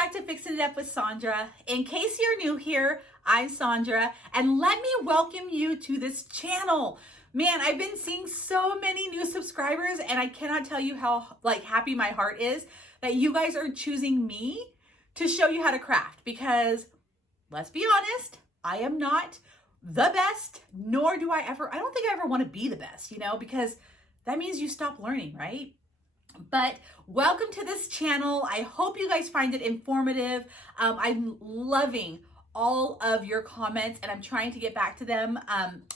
back to Fixing It Up with Sandra. In case you're new here, I'm Sandra, and let me welcome you to this channel. Man, I've been seeing so many new subscribers, and I cannot tell you how happy my heart is that you guys are choosing me to show you how to craft. Because let's be honest, I am not the best, nor do I don't think I ever want to be the best, because that means you stop learning, right? But welcome to this channel. I hope you guys find it informative. I'm loving all of your comments, and I'm trying to get back to them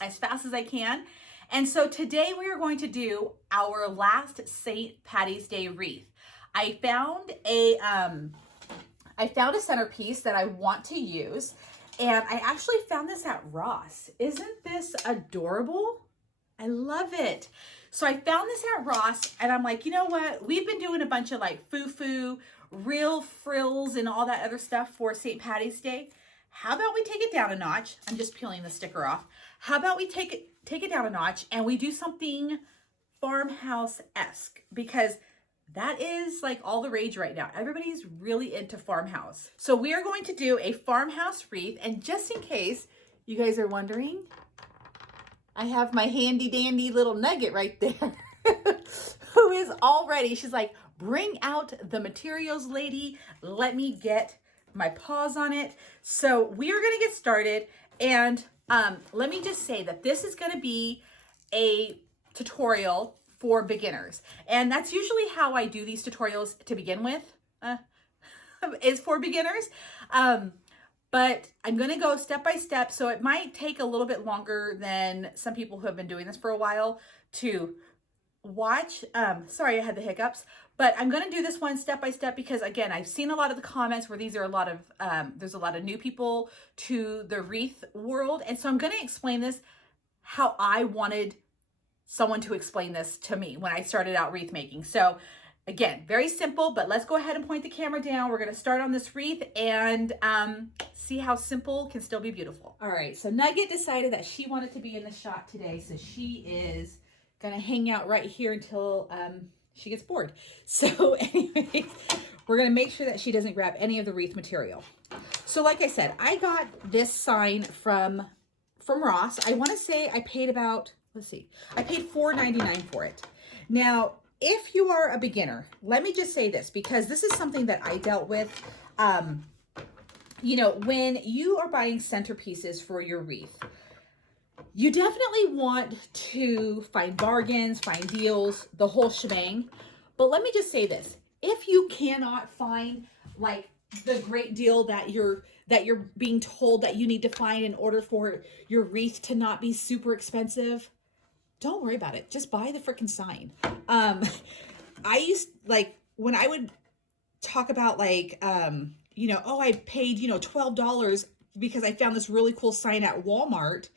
as fast as I can. And so today we are going to do our last St. Patty's Day wreath. I found a centerpiece that I want to use, and I actually found this at Ross. Isn't this adorable? I love it. So I found this at Ross, and I'm like, you know what? We've been doing a bunch of foo-foo, real frills and all that other stuff for St. Patty's Day. How about we take it down a notch? I'm just peeling the sticker off. How about we take it down a notch and we do something farmhouse-esque, because that is all the rage right now. Everybody's really into farmhouse. So we are going to do a farmhouse wreath, and just in case you guys are wondering, I have my handy dandy little nugget right there who is all ready. She's like, bring out the materials, lady. Let me get my paws on it. So we are going to get started. And let me just say that this is going to be a tutorial for beginners. And that's usually how I do these tutorials to begin with, is for beginners. But I'm going to go step by step, so it might take a little bit longer than some people who have been doing this for a while to watch. Sorry, I had the hiccups, but I'm going to do this one step by step because, again, I've seen a lot of the comments where these are there's a lot of new people to the wreath world. And so I'm going to explain this how I wanted someone to explain this to me when I started out wreath making. So again, very simple, but let's go ahead and point the camera down. We're going to start on this wreath and see how simple can still be beautiful. All right, so Nugget decided that she wanted to be in the shot today, so she is going to hang out right here until she gets bored. So anyways, we're going to make sure that she doesn't grab any of the wreath material. So like I said, I got this sign from Ross. I want to say I paid about, I paid $4.99 for it. Now, if you are a beginner, let me just say this, because this is something that I dealt with. When you are buying centerpieces for your wreath, you definitely want to find bargains, find deals, the whole shebang. But let me just say this. If you cannot find the great deal that you're being told that you need to find in order for your wreath to not be super expensive, don't worry about it. Just buy the freaking sign. I used when I would talk about oh, I paid, $12 because I found this really cool sign at Walmart,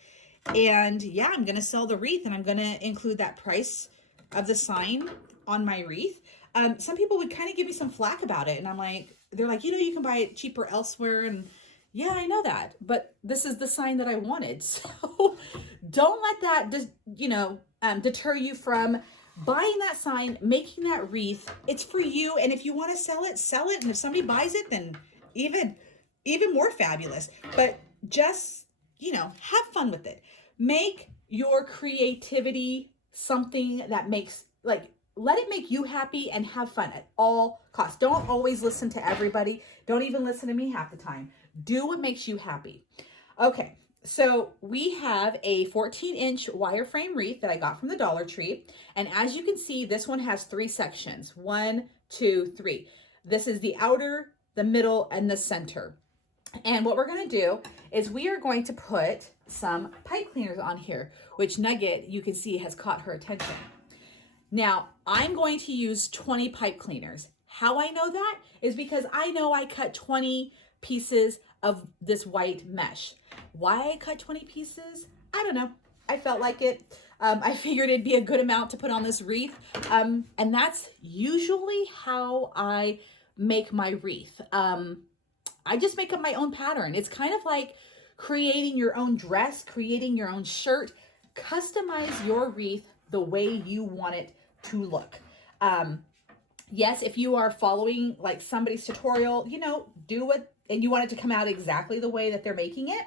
and yeah, I'm going to sell the wreath and I'm going to include that price of the sign on my wreath. Some people would kind of give me some flack about it. And I'm like, they're like, you can buy it cheaper elsewhere. And yeah, I know that, but this is the sign that I wanted. So don't let that just, deter you from buying that sign, making that wreath. It's for you. And if you want to sell it, sell it. And if somebody buys it, then even more fabulous. But just, have fun with it. Make your creativity something that makes, let it make you happy and have fun at all costs. Don't always listen to everybody. Don't even listen to me half the time. Do what makes you happy. Okay, so we have a 14-inch wireframe wreath that I got from the Dollar Tree. And as you can see, this one has 3 sections. 1, 2, 3. This is the outer, the middle, and the center. And what we're going to do is we are going to put some pipe cleaners on here, which Nugget, you can see, has caught her attention. Now, I'm going to use 20 pipe cleaners. How I know that is because I know I cut 20 pieces of this white mesh. Why I cut 20 pieces? I don't know. I felt like it. I figured it'd be a good amount to put on this wreath. And that's usually how I make my wreath. I just make up my own pattern. It's kind of like creating your own dress, creating your own shirt. Customize your wreath the way you want it to look. Yes, if you are following like somebody's tutorial, do it, and you want it to come out exactly the way that they're making it,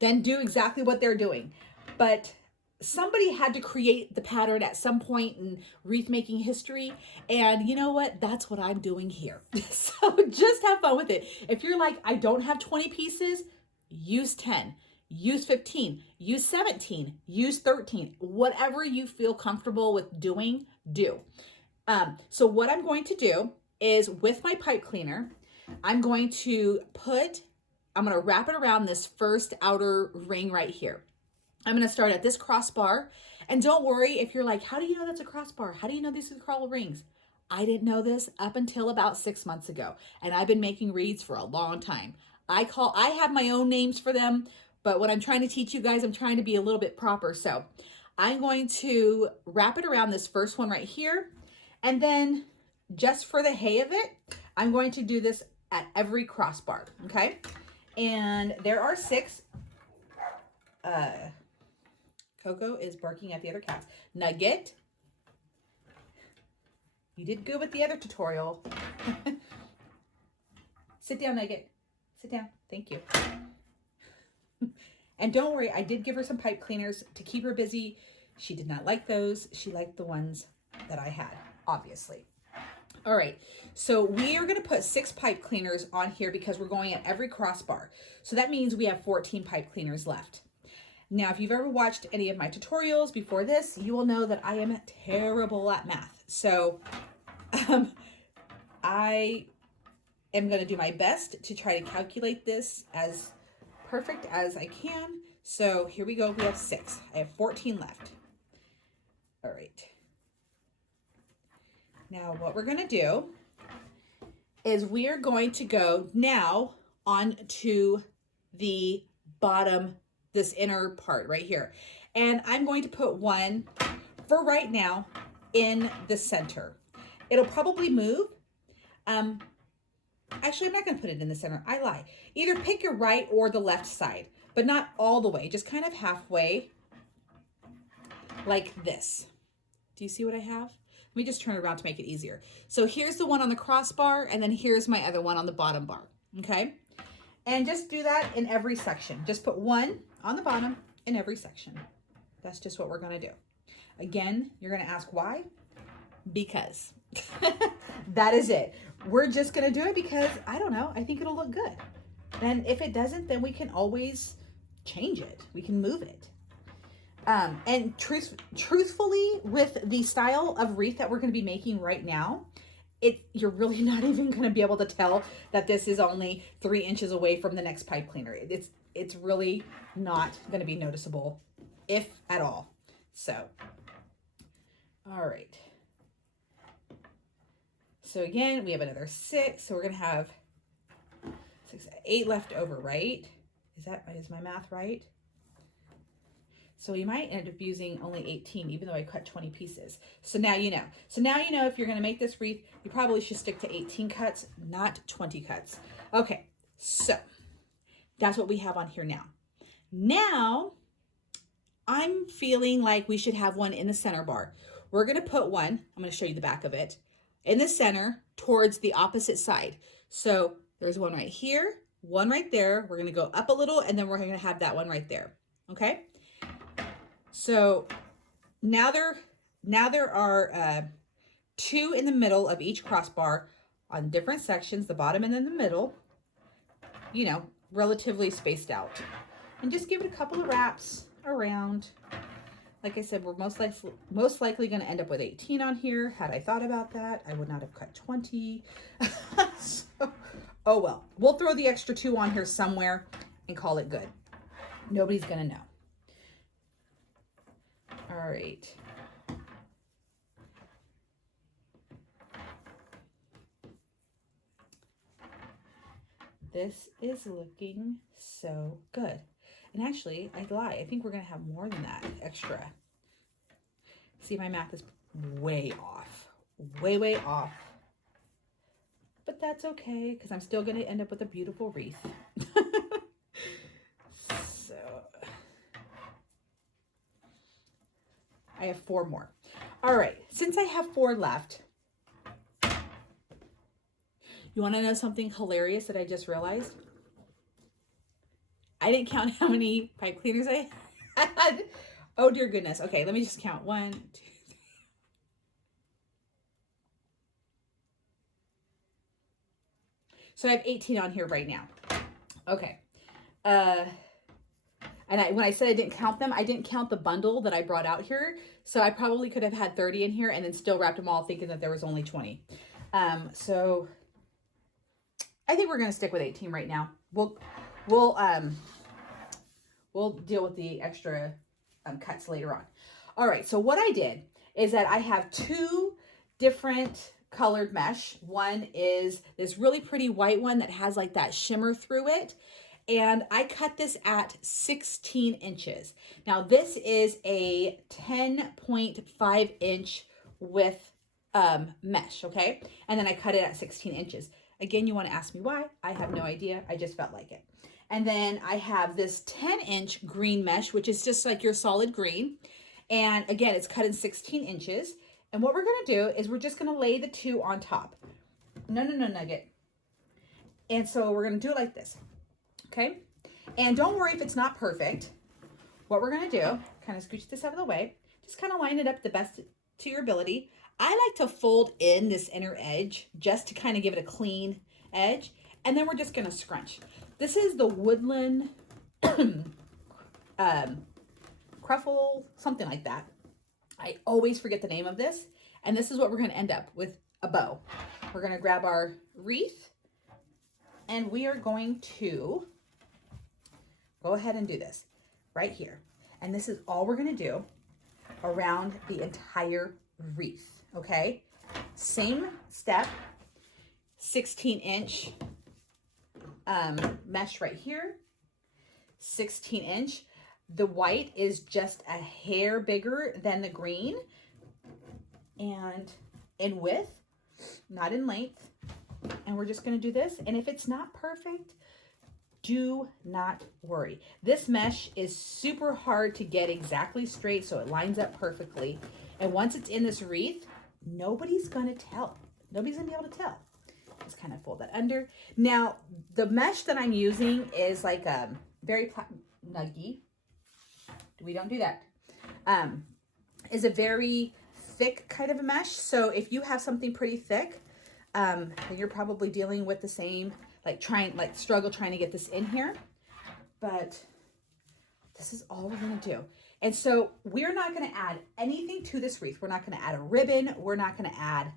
then do exactly what they're doing. But somebody had to create the pattern at some point in wreath making history. And you know what? That's what I'm doing here. So just have fun with it. If you're like, I don't have 20 pieces, use 10, use 15, use 17, use 13, whatever you feel comfortable with doing, do. So what I'm going to do is with my pipe cleaner, I'm going to wrap it around this first outer ring right here. I'm going to start at this crossbar. And don't worry if you're like, how do you know that's a crossbar? How do you know these are the coral rings? I didn't know this up until about 6 months ago. And I've been making wreaths for a long time. I have my own names for them, but when I'm trying to teach you guys, I'm trying to be a little bit proper. So I'm going to wrap it around this first one right here. And then just for the hay of it, I'm going to do this at every crossbar, okay? And there are 6. Coco is barking at the other cats. Nugget, you did good with the other tutorial. Sit down, Nugget. Sit down. Thank you. And don't worry, I did give her some pipe cleaners to keep her busy. She did not like those. She liked the ones that I had, obviously. All right, so we are going to put 6 pipe cleaners on here because we're going at every crossbar. So that means we have 14 pipe cleaners left. Now, if you've ever watched any of my tutorials before this, you will know that I am terrible at math. So I am going to do my best to try to calculate this as perfect as I can. So here we go. We have 6. I have 14 left. All right. Now what we're going to do is we are going to go now on to the bottom, this inner part right here. And I'm going to put one for right now in the center. It'll probably move. Actually, I'm not going to put it in the center. I lie. Either pick your right or the left side, but not all the way, just kind of halfway like this. Do you see what I have? Let me just turn it around to make it easier. So here's the one on the crossbar, and then here's my other one on the bottom bar, okay? And just do that in every section. Just put one on the bottom in every section. That's just what we're gonna do. Again, you're gonna ask why? Because. That is it. We're just gonna do it because, I don't know, I think it'll look good. And if it doesn't, then we can always change it. We can move it. And truthfully, with the style of wreath that we're going to be making right now, you're really not even going to be able to tell that this is only 3 inches away from the next pipe cleaner. It's really not going to be noticeable, if at all. So, all right. So again, we have another 6. So we're going to have 6, 8 left over, right? Is my math right? So you might end up using only 18, even though I cut 20 pieces. So now you know. So now you know if you're going to make this wreath, you probably should stick to 18 cuts, not 20 cuts. Okay, so that's what we have on here now. Now, I'm feeling like we should have one in the center bar. We're going to put one, I'm going to show you the back of it, in the center towards the opposite side. So there's one right here, one right there. We're going to go up a little, and then we're going to have that one right there. Okay? So now there are 2 in the middle of each crossbar on different sections, the bottom and then the middle, relatively spaced out. And just give it a couple of wraps around. Like I said, we're most likely going to end up with 18 on here. Had I thought about that, I would not have cut 20. So, oh well. We'll throw the extra 2 on here somewhere and call it good. Nobody's going to know. All right. This is looking so good. And actually, I lie. I think we're going to have more than that extra. See, my math is way off. Way off. But that's okay, because I'm still going to end up with a beautiful wreath. So, I have 4 more. All right, since I have 4 left, You want to know something hilarious that I just realized? I didn't count how many pipe cleaners I had. Oh dear goodness. Okay, let me just count. 1, 2, 3. So I have 18 on here right now. Okay. And when I said I didn't count them, I didn't count the bundle that I brought out here. So I probably could have had 30 in here and then still wrapped them all thinking that there was only 20. So I think we're going to stick with 18 right now. We'll deal with the extra cuts later on. All right. So what I did is that I have 2 different colored mesh. One is this really pretty white one that has like that shimmer through it. And I cut this at 16 inches. Now this is a 10.5 inch width mesh, okay? And then I cut it at 16 inches. Again, you want to ask me why? I have no idea. I just felt like it. And then I have this 10-inch green mesh, which is just like your solid green. And again, it's cut in 16 inches. And what we're going to do is we're just going to lay the 2 on top. No, Nugget. And so we're going to do it like this. Okay. And don't worry if it's not perfect. What we're going to do, kind of scooch this out of the way, just kind of line it up the best to your ability. I like to fold in this inner edge just to kind of give it a clean edge. And then we're just going to scrunch. This is the woodland cruffle, something like that. I always forget the name of this. And this is what we're going to end up with, a bow. We're going to grab our wreath and we are going to go ahead and do this right here. And this is all we're going to do around the entire wreath, okay? Same step, 16-inch mesh right here, 16-inch. The white is just a hair bigger than the green and in width, not in length. And we're just going to do this. And if it's not perfect, do not worry. This mesh is super hard to get exactly straight so it lines up perfectly. And once it's in this wreath, nobody's going to tell. Nobody's going to be able to tell. Just kind of fold that under. Now, the mesh that I'm using is like very nuggy. We don't do that. Is a very thick kind of a mesh. So if you have something pretty thick, then you're probably dealing with the same, struggle trying to get this in here. But this is all we're going to do. And so we're not going to add anything to this wreath. We're not going to add a ribbon. We're not going to add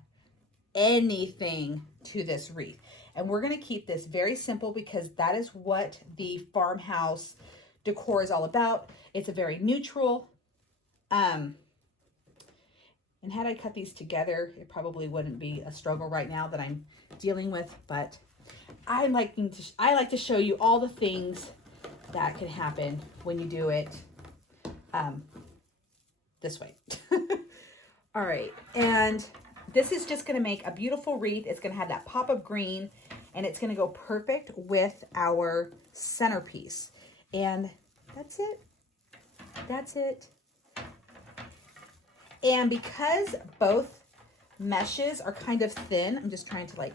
anything to this wreath. And we're going to keep this very simple because that is what the farmhouse decor is all about. It's a very neutral. And had I cut these together, it probably wouldn't be a struggle right now that I'm dealing with. But I like to show you all the things that can happen when you do it this way. All right, and this is just going to make a beautiful wreath. It's going to have that pop of green, and it's going to go perfect with our centerpiece. And that's it. That's it. And because both meshes are kind of thin, I'm just trying to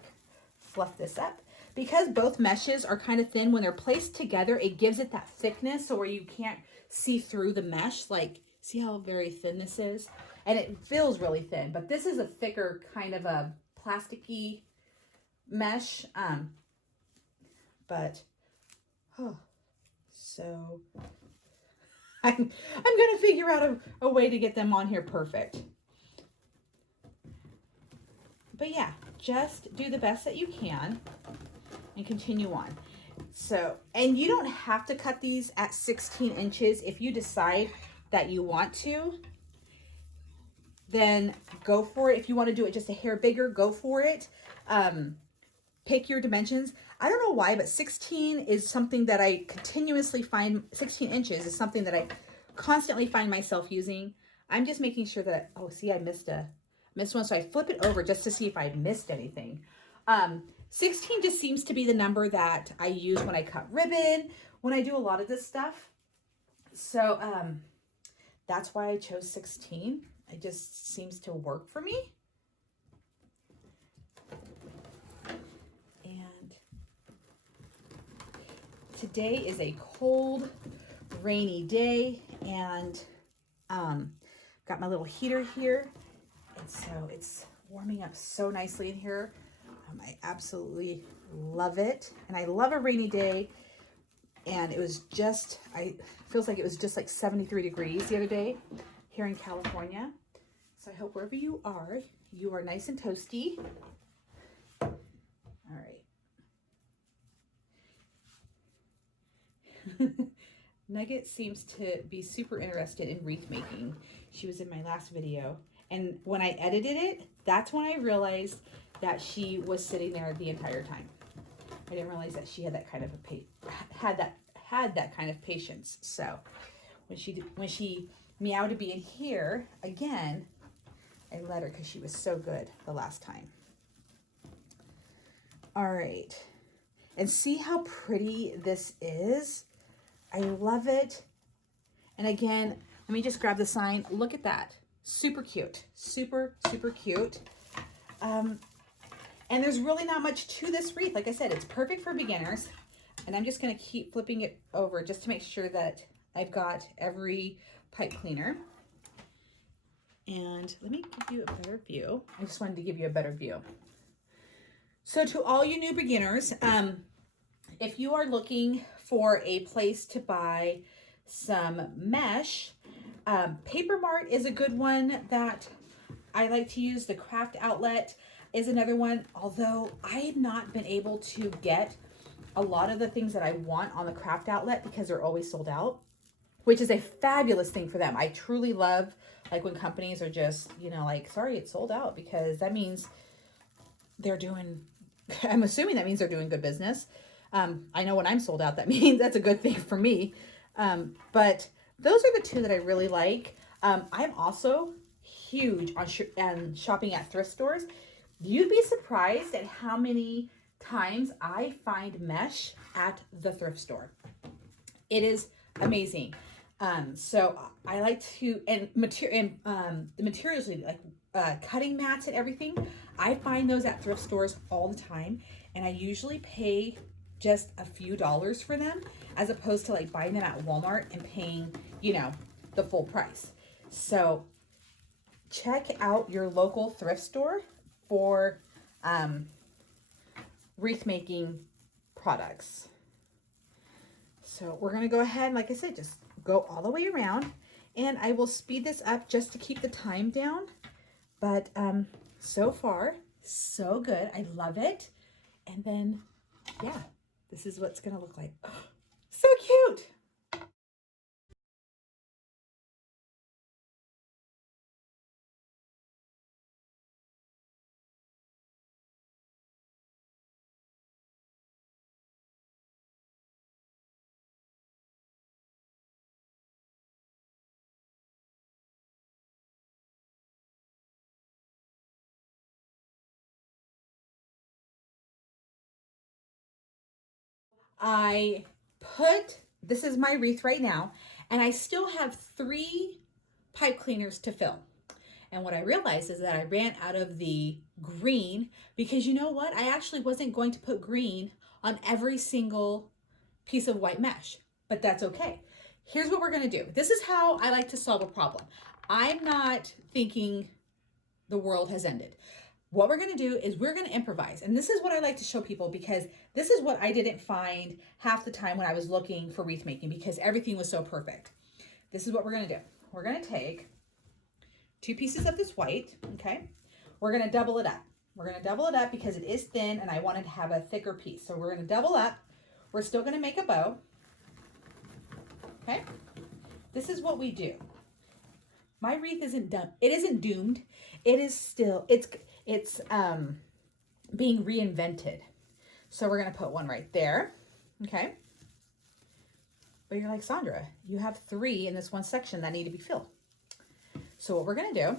fluff this up. Because both meshes are kind of thin, when they're placed together, it gives it that thickness so where you can't see through the mesh. See how very thin this is? And it feels really thin, but this is a thicker kind of a plasticky mesh. So I'm going to figure out a way to get them on here perfect. But yeah, just do the best that you can and continue on. So, and you don't have to cut these at 16 inches. If you decide that you want to, then go for it. If you want to do it just a hair bigger, go for it. Pick your dimensions. I don't know why, but 16 is something that I continuously find, 16 inches is something that I constantly find myself using. I'm just making sure that, oh, see, I missed one. So I flip it over just to see if I missed anything. 16 just seems to be the number that I use when I cut ribbon, when I do a lot of this stuff. So that's why I chose 16. It just seems to work for me. today is a cold, rainy day, and got my little heater here, and so it's warming up so nicely in here. I absolutely love it, and I love a rainy day. And it was just, feels like it was just like 73 degrees the other day here in California. So I hope wherever you are nice and toasty. All right. Nugget seems to be super interested in wreath making. She was in my last video. And when I edited it, that's when I realized that she was sitting there the entire time. I didn't realize that she had that kind of had that kind of patience. So when she meowed to be in here again, I let her because she was so good the last time. All right, and see how pretty this is. I love it. And again, let me just grab the sign. Look at that. Super cute. Super cute. And there's really not much to this wreath. Like I said, it's perfect for beginners. And I'm just going to keep flipping it over just to make sure that I've got every pipe cleaner. And let me give you a better view. I just wanted to give you a better view. So to all you new beginners, if you are looking for a place to buy some mesh, Paper Mart is a good one that I like to use. The Craft Outlet is another one, although I have not been able to get a lot of the things that I want on the Craft Outlet because they're always sold out, which is a fabulous thing for them. I truly love like when companies are just, you know, like, sorry, it's sold out, because that means they're doing, I'm assuming that means they're doing good business. I know when I'm sold out, that means that's a good thing for me. But those are the two that I really like. I'm also huge on shopping at thrift stores. You'd be surprised at how many times I find mesh at the thrift store. It is amazing. So I like to, and the materials like cutting mats and everything, I find those at thrift stores all the time, and I usually pay just a few dollars for them as opposed to like buying them at Walmart and paying, you know, the full price. So check out your local thrift store for wreath making products. So we're going to go ahead and, like I said, just go all the way around, and I will speed this up just to keep the time down. But so far, so good. I love it. And then, yeah, this is what's going to look like. Oh, so cute. This is my wreath right now, and I still have 3 pipe cleaners to fill. And what I realized is that I ran out of the green, because you know what? I actually wasn't going to put green on every single piece of white mesh, but that's okay. Here's what we're going to do. This is how I like to solve a problem. I'm not thinking the world has ended. What we're going to do is we're going to improvise. And this is what I like to show people, because this is what I didn't find half the time when I was looking for wreath making, because everything was so perfect. This is what we're going to do. We're going to take 2 pieces of this white, okay? We're going to double it up. We're going to double it up because it is thin and I wanted to have a thicker piece. So we're going to double up. We're still going to make a bow, okay? This is what we do. My wreath isn't done. It isn't doomed. It is still, it's being reinvented. So we're going to put one right there, okay? But you're like, Sandra, you have 3 in this one section that need to be filled. So what we're going to do,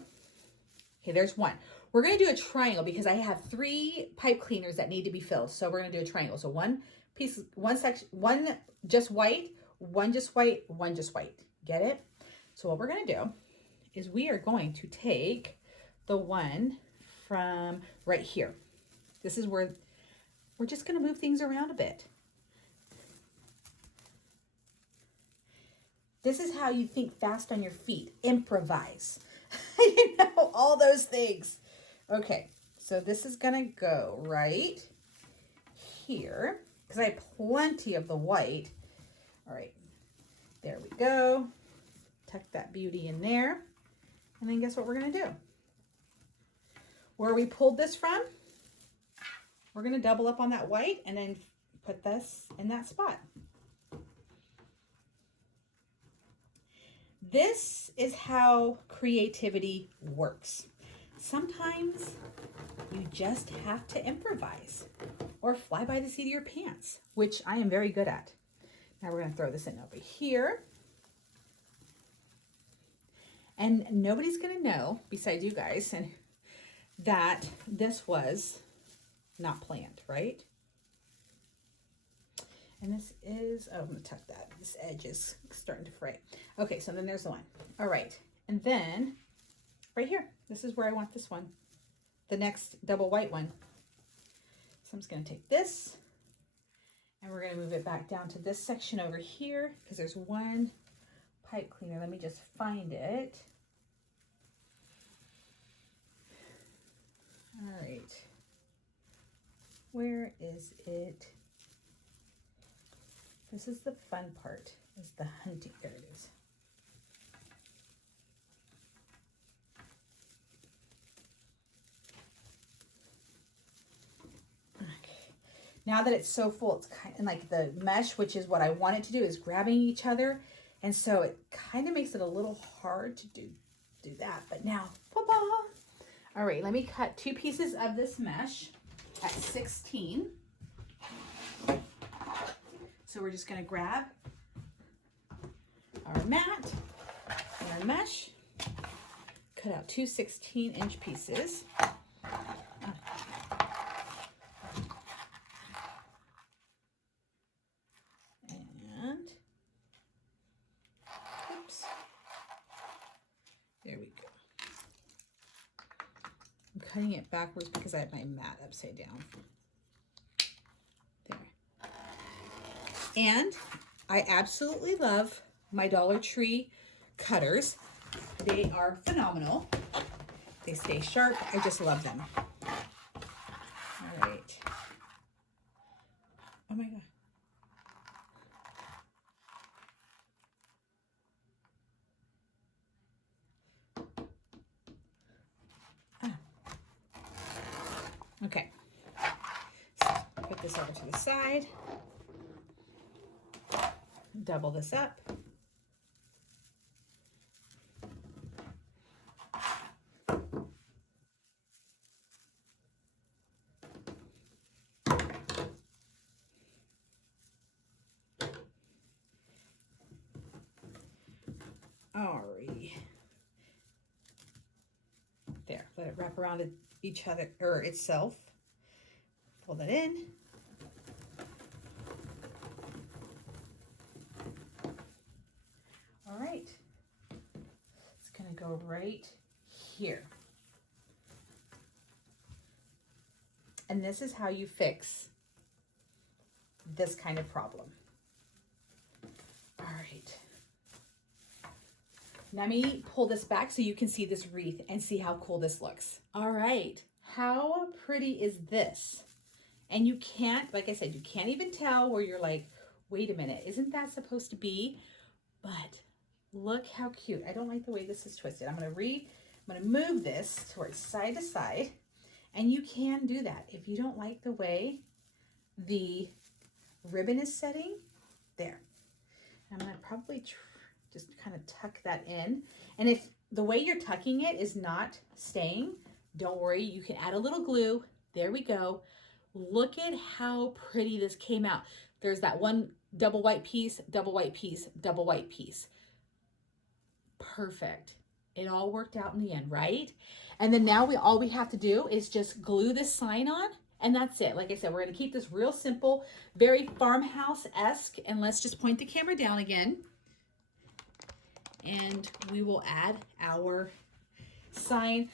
okay, there's 1. We're going to do a triangle because I have 3 pipe cleaners that need to be filled. So we're going to do a triangle. So 1 piece, 1 section, 1 just white, 1 just white, 1 just white. Get it? So what we're going to do is we are going to take the one from right here. This is where we're just going to move things around a bit. This is how you think fast on your feet. Improvise. You know, all those things. Okay, so this is gonna go right here because I have plenty of the white. All right, there we go. Tuck that beauty in there. And then guess what we're gonna do? Where we pulled this from, we're gonna double up on that white and then put this in that spot. This is how creativity works. Sometimes you just have to improvise or fly by the seat of your pants, which I am very good at. Now we're gonna throw this in over here. And nobody's gonna know, besides you guys, and that this was not planned, right? And this is, oh, I'm gonna tuck that. This edge is starting to fray. Okay, so then there's the one. All right, and then right here, this is where I want this one, the next double white one. So I'm just gonna take this and we're gonna move it back down to this section over here because there's one pipe cleaner. Let me just find it. All right, where is it? This is the fun part, is the hunting. There it is. Okay. Now that it's so full, it's kind of like the mesh, which is what I want it to do, is grabbing each other. And so it kind of makes it a little hard to do that. But now, ba-ba. All right, let me cut 2 pieces of this mesh at 16. So we're just gonna grab our mat and our mesh, cut out 2 16-inch pieces. And, oops, there we go. I'm cutting it backwards because I have my mat upside down. There. And I absolutely love my Dollar Tree cutters. They are phenomenal. They stay sharp. I just love them. All right. Oh my God. Ah. Okay. So put this over to the side. Double this up. Alrighty. There, let it wrap around each other or itself. Pull that in. All right, it's gonna go right here. And this is how you fix this kind of problem. All right. Let me pull this back so you can see this wreath and see how cool this looks. All right, how pretty is this? And you can't, like I said, you can't even tell where you're like, wait a minute, isn't that supposed to be? But look how cute. I don't like the way this is twisted. I'm gonna move this towards side to side, and you can do that. If you don't like the way the ribbon is setting, there. I'm gonna probably just kind of tuck that in. And if the way you're tucking it is not staying, don't worry, you can add a little glue. There we go. Look at how pretty this came out. There's that one double white piece, double white piece, double white piece. Perfect. It all worked out in the end, right? And then now all we have to do is just glue this sign on, and that's it. Like I said, we're gonna keep this real simple, very farmhouse-esque, and let's just point the camera down again. And we will add our sign.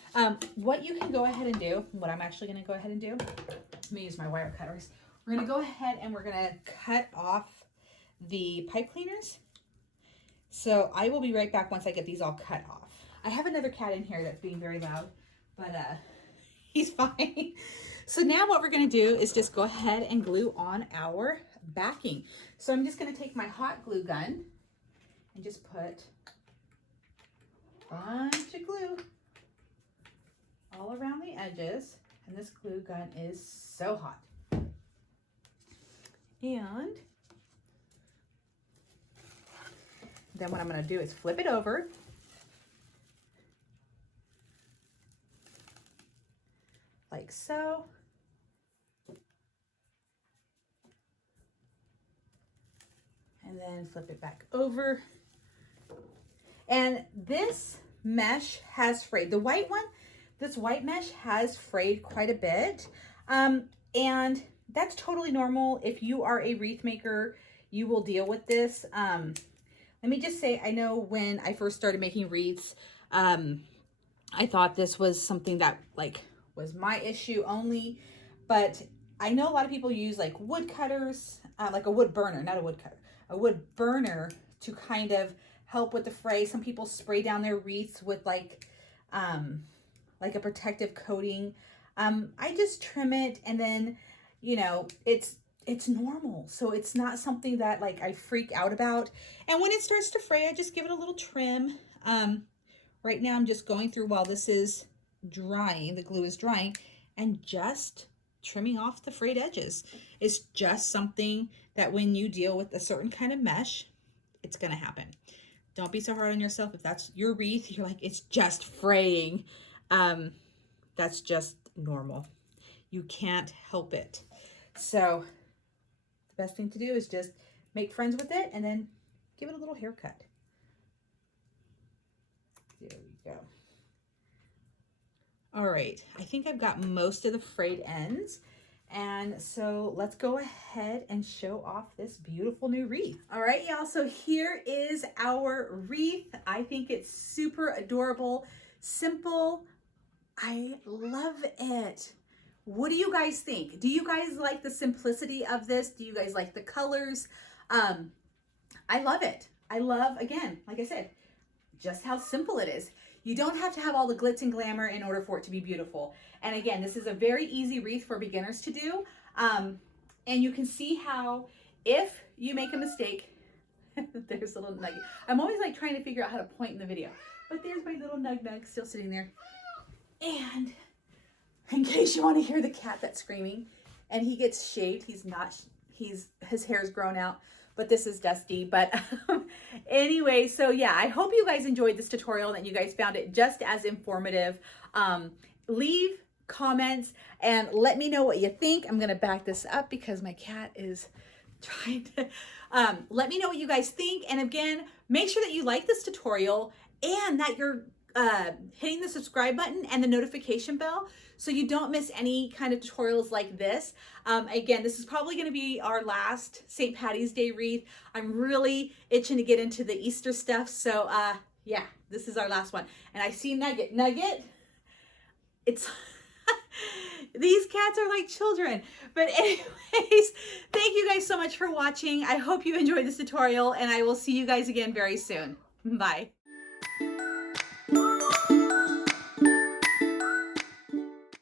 What you can go ahead and do, what I'm actually gonna go ahead and do, let me use my wire cutters. We're gonna go ahead and we're gonna cut off the pipe cleaners So I will be right back once I get these all cut off. I have another cat in here that's being very loud, but he's fine. So now what we're gonna do is just go ahead and glue on our backing. So I'm just gonna take my hot glue gun and just put a bunch of glue all around the edges. And this glue gun is so hot. And then what I'm gonna do is flip it over. Like so. And then flip it back over. And this mesh has frayed. The white one, this white mesh has frayed quite a bit. And that's totally normal. If you are a wreath maker, you will deal with this. Let me just say, I know when I first started making wreaths, I thought this was something that like was my issue only, but I know a lot of people use like wood cutters, like a wood burner, not a wood cutter, a wood burner to kind of help with the fray. Some people spray down their wreaths with like a protective coating. I just trim it, and then, you know, it's normal. So it's not something that like I freak out about. And when it starts to fray, I just give it a little trim. Right now I'm just going through while this is drying, the glue is drying, and just trimming off the frayed edges. It's just something that when you deal with a certain kind of mesh, it's gonna happen. Don't be so hard on yourself. If that's your wreath, you're like, it's just fraying. That's just normal. You can't help it. So the best thing to do is just make friends with it and then give it a little haircut. There we go. All right, I think I've got most of the frayed ends. And so let's go ahead and show off this beautiful new wreath. All right, y'all, so here is our wreath. I think it's super adorable, simple. I love it. What do you guys think? Do you guys like the simplicity of this? Do you guys like the colors? I love it. I love, again, like I said, just how simple it is. You don't have to have all the glitz and glamour in order for it to be beautiful. And again, this is a very easy wreath for beginners to do. And you can see how if you make a mistake, there's a little nugget. I'm always like trying to figure out how to point in the video, but there's my little nug still sitting there. And in case you want to hear the cat that's screaming, and he gets shaved, his hair's grown out, but this is Dusty. But anyway, so yeah, I hope you guys enjoyed this tutorial and you guys found it just as informative. Leave comments and let me know what you think. I'm gonna back this up because my cat is trying to, let me know what you guys think. And again, make sure that you like this tutorial and that you're hitting the subscribe button and the notification bell so you don't miss any kind of tutorials like this. Again, this is probably going to be our last St. Patty's Day wreath. I'm really itching to get into the Easter stuff. So yeah, this is our last one. And I see Nugget. It's these cats are like children. But anyways, thank you guys so much for watching. I hope you enjoyed this tutorial, and I will see you guys again very soon. Bye.